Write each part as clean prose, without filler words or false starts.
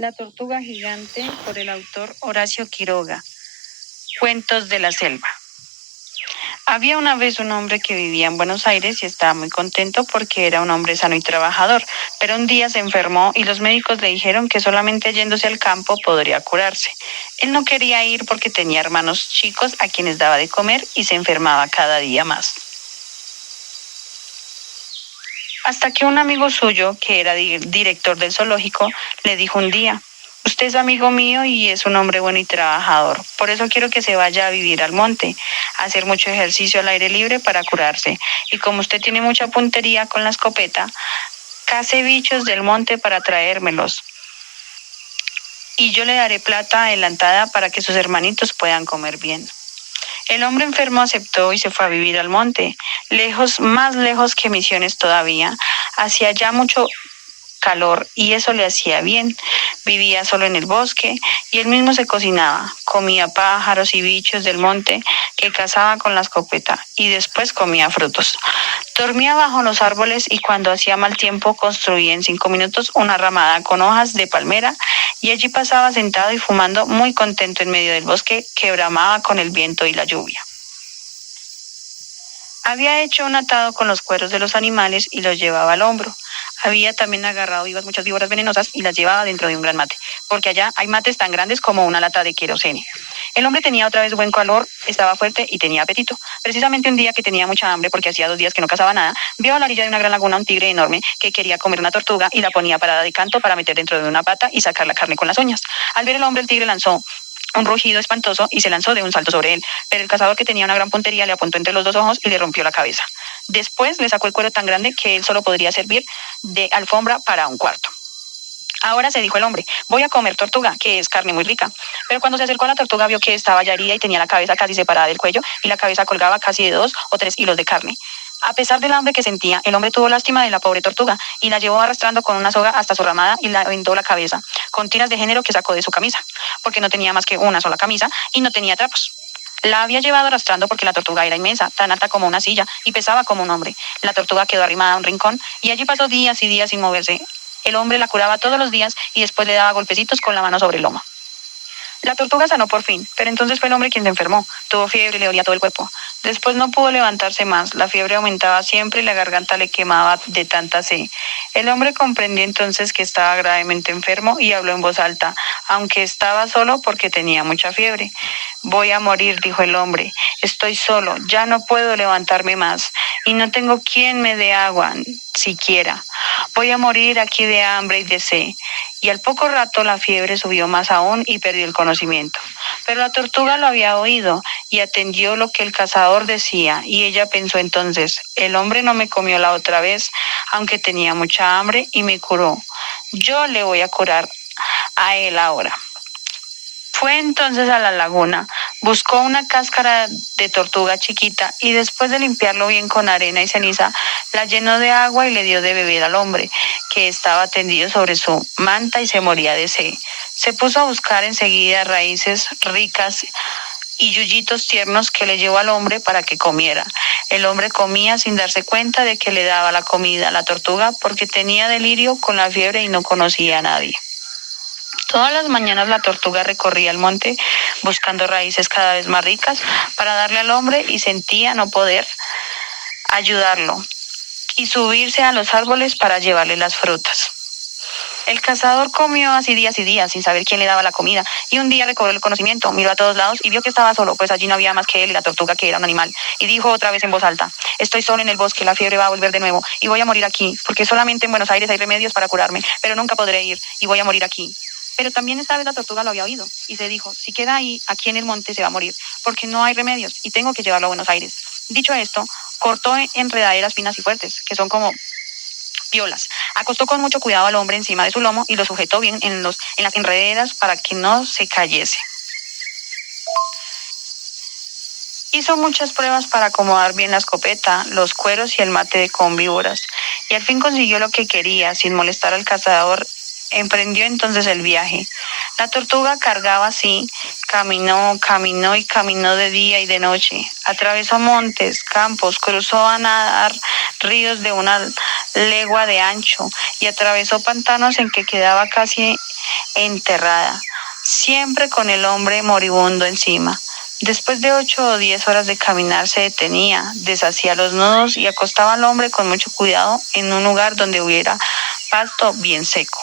La tortuga gigante, por el autor Horacio Quiroga. Cuentos de la selva. Había una vez un hombre que vivía en Buenos Aires y estaba muy contento porque era un hombre sano y trabajador, pero un día se enfermó y los médicos le dijeron que solamente yéndose al campo podría curarse. Él no quería ir porque tenía hermanos chicos a quienes daba de comer y se enfermaba cada día más. Hasta que un amigo suyo, que era director del zoológico, le dijo un día: usted es amigo mío y es un hombre bueno y trabajador, por eso quiero que se vaya a vivir al monte, a hacer mucho ejercicio al aire libre para curarse. Y como usted tiene mucha puntería con la escopeta, case bichos del monte para traérmelos. Y yo le daré plata adelantada para que sus hermanitos puedan comer bien. El hombre enfermo aceptó y se fue a vivir al monte, lejos, más lejos que Misiones todavía. Hacía ya mucho calor y eso le hacía bien. Vivía solo en el bosque y él mismo se cocinaba, comía pájaros y bichos del monte que cazaba con la escopeta y después comía frutos. Dormía bajo los árboles y cuando hacía mal tiempo construía en 5 minutos una ramada con hojas de palmera y allí pasaba sentado y fumando muy contento en medio del bosque que bramaba con el viento y la lluvia. Había hecho un atado con los cueros de los animales y los llevaba al hombro. Había también agarrado muchas víboras venenosas y las llevaba dentro de un gran mate, porque allá hay mates tan grandes como una lata de querosene. El hombre tenía otra vez buen calor, estaba fuerte y tenía apetito. Precisamente un día que tenía mucha hambre, porque hacía 2 días que no cazaba nada, vio a la orilla de una gran laguna un tigre enorme que quería comer una tortuga y la ponía parada de canto para meter dentro de una pata y sacar la carne con las uñas. Al ver el hombre, el tigre lanzó un rugido espantoso y se lanzó de un salto sobre él, pero el cazador, que tenía una gran puntería, le apuntó entre los 2 ojos y le rompió la cabeza. Después le sacó el cuero tan grande que él solo podría servir de alfombra para un cuarto. Ahora, se dijo el hombre, voy a comer tortuga, que es carne muy rica. Pero cuando se acercó a la tortuga vio que estaba ya herida y tenía la cabeza casi separada del cuello y la cabeza colgaba casi de 2 o 3 hilos de carne. A pesar del hambre que sentía, el hombre tuvo lástima de la pobre tortuga y la llevó arrastrando con una soga hasta su ramada y la vendó la cabeza con tiras de género que sacó de su camisa, porque no tenía más que una sola camisa y no tenía trapos. La había llevado arrastrando porque la tortuga era inmensa, tan alta como una silla, y pesaba como un hombre. La tortuga quedó arrimada a un rincón y allí pasó días y días sin moverse. El hombre la curaba todos los días y después le daba golpecitos con la mano sobre el lomo. La tortuga sanó por fin, pero entonces fue el hombre quien se enfermó. Tuvo fiebre y le dolía todo el cuerpo. Después no pudo levantarse más. La fiebre aumentaba siempre y la garganta le quemaba de tanta sed. El hombre comprendió entonces que estaba gravemente enfermo y habló en voz alta, aunque estaba solo porque tenía mucha fiebre. Voy a morir, dijo el hombre. Estoy solo, ya no puedo levantarme más y no tengo quien me dé agua siquiera. Voy a morir aquí de hambre y de sed. Y al poco rato la fiebre subió más aún y perdió el conocimiento. Pero la tortuga lo había oído y atendió lo que el cazador decía, y ella pensó entonces: el hombre no me comió la otra vez, aunque tenía mucha hambre, y me curó. Yo le voy a curar a él ahora. Fue entonces a la laguna, buscó una cáscara de tortuga chiquita y después de limpiarlo bien con arena y ceniza, la llenó de agua y le dio de beber al hombre, que estaba tendido sobre su manta y se moría de sed. Se puso a buscar enseguida raíces ricas y yuyitos tiernos que le llevó al hombre para que comiera. El hombre comía sin darse cuenta de que le daba la comida a la tortuga porque tenía delirio con la fiebre y no conocía a nadie. Todas las mañanas la tortuga recorría el monte buscando raíces cada vez más ricas para darle al hombre y sentía no poder ayudarlo y subirse a los árboles para llevarle las frutas. El cazador comió así días y días sin saber quién le daba la comida y un día recobró el conocimiento, miró a todos lados y vio que estaba solo, pues allí no había más que él y la tortuga, que era un animal, y dijo otra vez en voz alta: estoy solo en el bosque, la fiebre va a volver de nuevo y voy a morir aquí, porque solamente en Buenos Aires hay remedios para curarme, pero nunca podré ir y voy a morir aquí. Pero también esta vez la tortuga lo había oído y se dijo: si queda ahí, aquí en el monte se va a morir, porque no hay remedios y tengo que llevarlo a Buenos Aires. Dicho esto, cortó enredaderas finas y fuertes, que son como piolas. Acostó con mucho cuidado al hombre encima de su lomo y lo sujetó bien en las enredaderas para que no se cayese. Hizo muchas pruebas para acomodar bien la escopeta, los cueros y el mate con víboras, y al fin consiguió lo que quería, sin molestar al cazador. Emprendió entonces el viaje. La tortuga cargaba así, caminó y caminó de día y de noche. Atravesó montes, campos, cruzó a nadar ríos de 1 legua de ancho y atravesó pantanos en que quedaba casi enterrada, siempre con el hombre moribundo encima. Después de 8 o 10 horas de caminar se detenía, deshacía los nudos y acostaba al hombre con mucho cuidado en un lugar donde hubiera pasto bien seco.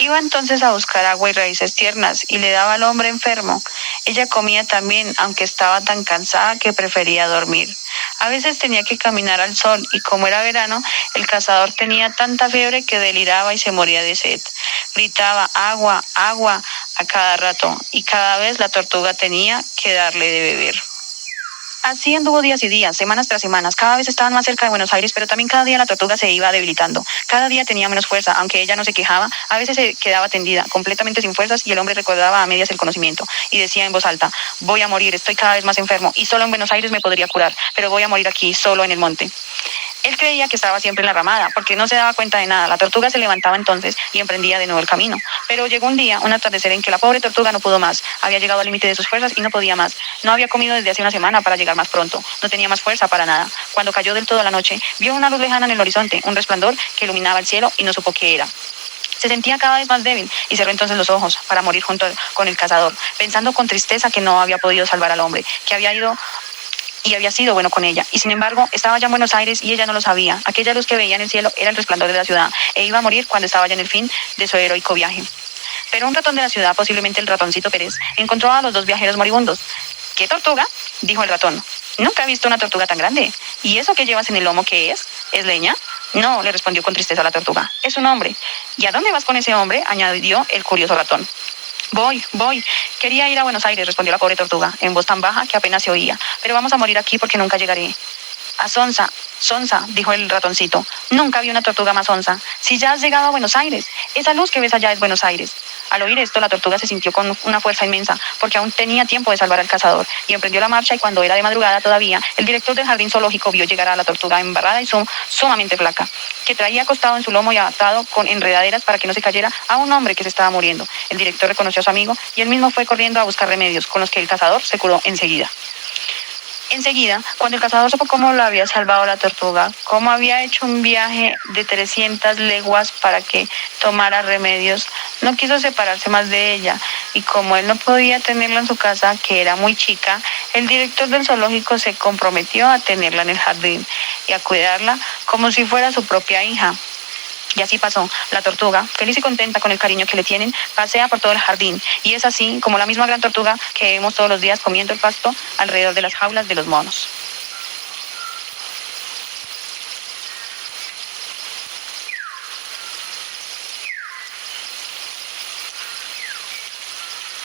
Iba entonces a buscar agua y raíces tiernas y le daba al hombre enfermo. Ella comía también, aunque estaba tan cansada que prefería dormir. A veces tenía que caminar al sol y como era verano, el cazador tenía tanta fiebre que deliraba y se moría de sed. Gritaba agua, agua a cada rato y cada vez la tortuga tenía que darle de beber. Así anduvo días y días, semanas tras semanas. Cada vez estaban más cerca de Buenos Aires, pero también cada día la tortuga se iba debilitando. Cada día tenía menos fuerza, aunque ella no se quejaba. A veces se quedaba tendida, completamente sin fuerzas, y el hombre recordaba a medias el conocimiento. Y decía en voz alta, voy a morir, estoy cada vez más enfermo, y solo en Buenos Aires me podría curar, pero voy a morir aquí, solo en el monte. Él creía que estaba siempre en la ramada, porque no se daba cuenta de nada. La tortuga se levantaba entonces y emprendía de nuevo el camino. Pero llegó un día, un atardecer en que la pobre tortuga no pudo más. Había llegado al límite de sus fuerzas y no podía más. No había comido desde hace una semana para llegar más pronto. No tenía más fuerza para nada. Cuando cayó del todo la noche, vio una luz lejana en el horizonte, un resplandor que iluminaba el cielo y no supo qué era. Se sentía cada vez más débil y cerró entonces los ojos para morir junto con el cazador, pensando con tristeza que no había podido salvar al hombre, que había ido y había sido bueno con ella. Y sin embargo, estaba ya en Buenos Aires y ella no lo sabía. Aquella luz que veía en el cielo era el resplandor de la ciudad e iba a morir cuando estaba ya en el fin de su heroico viaje. Pero un ratón de la ciudad, posiblemente el ratoncito Pérez, encontró a los dos viajeros moribundos. ¿Qué tortuga?, dijo el ratón. Nunca he visto una tortuga tan grande. ¿Y eso que llevas en el lomo qué es? ¿Es leña? No, le respondió con tristeza la tortuga. Es un hombre. ¿Y a dónde vas con ese hombre?, añadió el curioso ratón. Voy. Quería ir a Buenos Aires, respondió la pobre tortuga, en voz tan baja que apenas se oía. Pero vamos a morir aquí porque nunca llegaré. A Sonsa, dijo el ratoncito. Nunca vi una tortuga más onza. Si ya has llegado a Buenos Aires, esa luz que ves allá es Buenos Aires. Al oír esto, la tortuga se sintió con una fuerza inmensa, porque aún tenía tiempo de salvar al cazador, y emprendió la marcha, y cuando era de madrugada todavía, el director del jardín zoológico vio llegar a la tortuga embarrada y sumamente flaca, que traía acostado en su lomo y atado con enredaderas para que no se cayera a un hombre que se estaba muriendo. El director reconoció a su amigo, y él mismo fue corriendo a buscar remedios, con los que el cazador se curó enseguida. Enseguida, cuando el cazador supo cómo lo había salvado la tortuga, cómo había hecho un viaje de 300 leguas para que tomara remedios, no quiso separarse más de ella, y como él no podía tenerla en su casa, que era muy chica, el director del zoológico se comprometió a tenerla en el jardín y a cuidarla como si fuera su propia hija. Y así pasó. La tortuga, feliz y contenta con el cariño que le tienen, pasea por todo el jardín. Y es así como la misma gran tortuga que vemos todos los días comiendo el pasto alrededor de las jaulas de los monos.